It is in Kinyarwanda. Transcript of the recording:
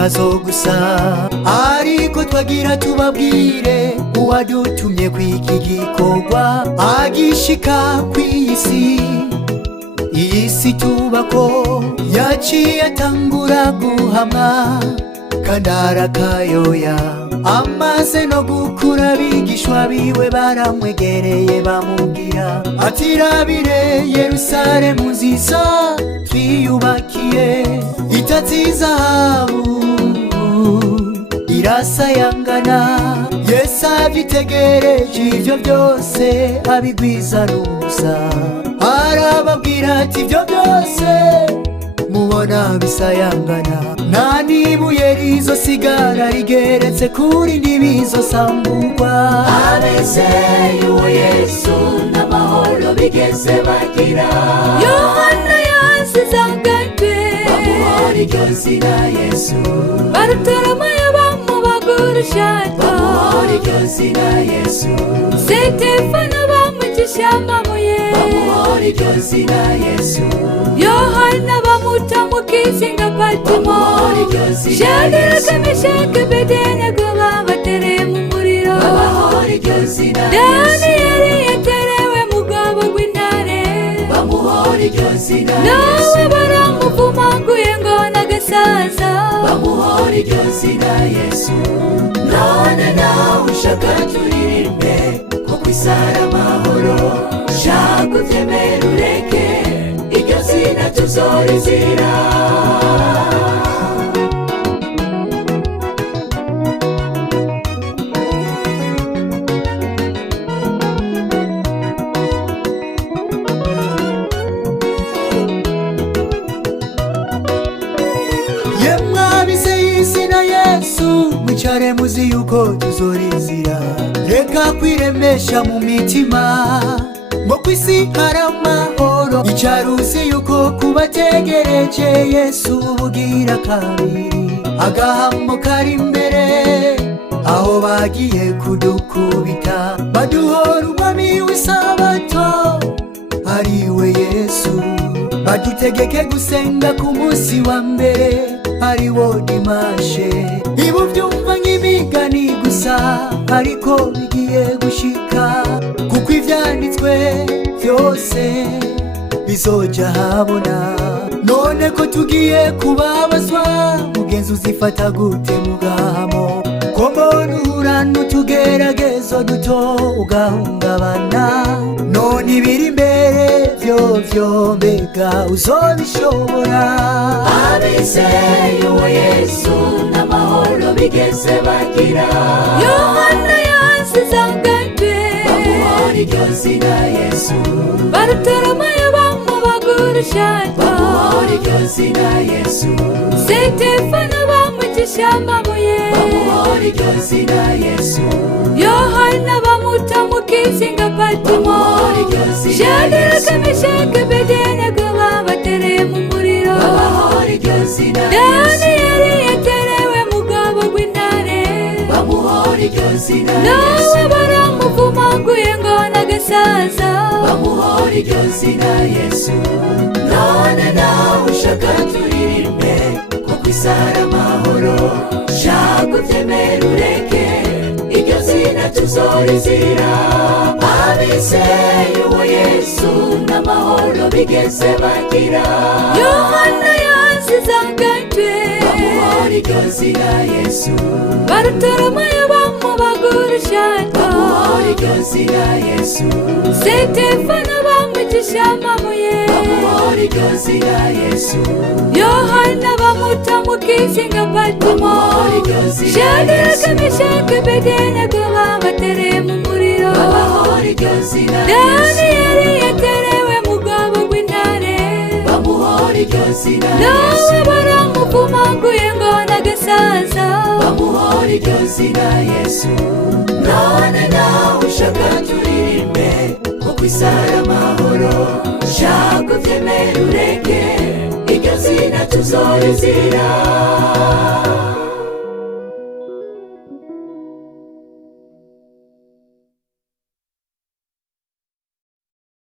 ibibazo gusa, ariko twagira tubabwire uwadutumye kw'iki gikorwa agishika kw'isi. Iyi si tubako yaciye atangura guhamwa kandi arakayoya, amaze no gukura abigishwa biwe baramwegereye bamubwira ati rabire Yerusalemu nziza twiyubakiye, itatse izahabu irasayangana. Yesu abyitegereje ivyo byose abigwiza n'ubusa, arababwira ati ivyo byose mubona bisayangana, nta n'ibuye rizosigara rigeretse kuri ntibizosambugwa. Abizeye uwo Yesu n'amahoro bigeze bagira. Yohana yasize agatwe bamuhora iryo zina Yesu, barutaramaye bamubagura ishati bamuhora iryo zina Yesu, Sitefano bamucisha amabuye bamuhora iryo zina Yesu, Yohana bamuta mu kizinga Patimo Shadraka Meshaki Abedenego babatereye mu muriro bamuhora iryo zina Yesu, Daniyeli yaterewe mu bwobo bw'intare bamuhora iryo zina Yesu, nawe baramuvumaguye ngo n'agasaza bamuhora iryo zina Yesu. None nawe ushaka turirimbe kuko isara amahoro, shaka uvyemere ureke iryo zina tuzorizira. Mwicare muzi yuko tuzorizira, reka kwiremesha mu mitima ngo kw'isi hari amahoro. Icara uzi yuko kubategereje Yesu bugira kabiri, agahamo kari imbere aho bagiye kudukubita, baduhora umwami w'isabato ariwe Yesu, badutegeke gusenga ku munsi wa mbere ariwo dimashe. Ibu byumva nk'imigani gusa ariko bigiye gushika, kuko ivyanditswe vyose bizoja habona. None ko tugiye kubabazwa, mugenzi uzifata gute mugamo? Ko mbona uhura n'utugeragezo duto ugahungabana, none ibiri imbere vyovyo mbega uzobishobora? Abizeye uwo Yesu n'amahoro bigeze bagira. Yohana yasize agatwe bamuhora iryo zina Yesu, barutaramaye bamubagura ishati bamuhora iryo zina Yesu, Sitefano bamucisha amabuye bamuhora iryo zina Yesu, Yohana bamuta mu kizinga Patimo Shadraka Meshaki Abedenego babatereye mu muriro bamuhora iryo zina Yesu, Daniyeli yaterewe mu bwobo bw'intare bamuhora iryo zina Yesu, nawe baramuvumaguye ngo n'agasaza bamuhora iryo zina Yesu. None nawe ushaka turirimbe kuko isara amahoro, shaka uvyemere ureke iryo zina tuzorizira. Abizeye uwo Yesu n'amahoro bigeze bagira. Yohana yasize agatwe bamuhora iryo zina Yesu, barutaramaye bamubagura ishati bamuhora iryo zina Yesu, Sitefano bamucisha amabuye bamuhora iryo zina Yesu, Yohana bamuta mu kizinga Patimo Shadraka Meshaki Abedenego babatereye mu muriro bamuhora iryo zina Yesu, Daniyeli yaterewe mu bwobo bw'intare bamuhora iryo zina Yesu, nawe baramuvumaguye ngo n'agasaza bamuhora iryo zina Yesu. None nawe ushaka turirimbe kuko isara amahoro, shaka uvyemere ureke iryo zina tuzorizira.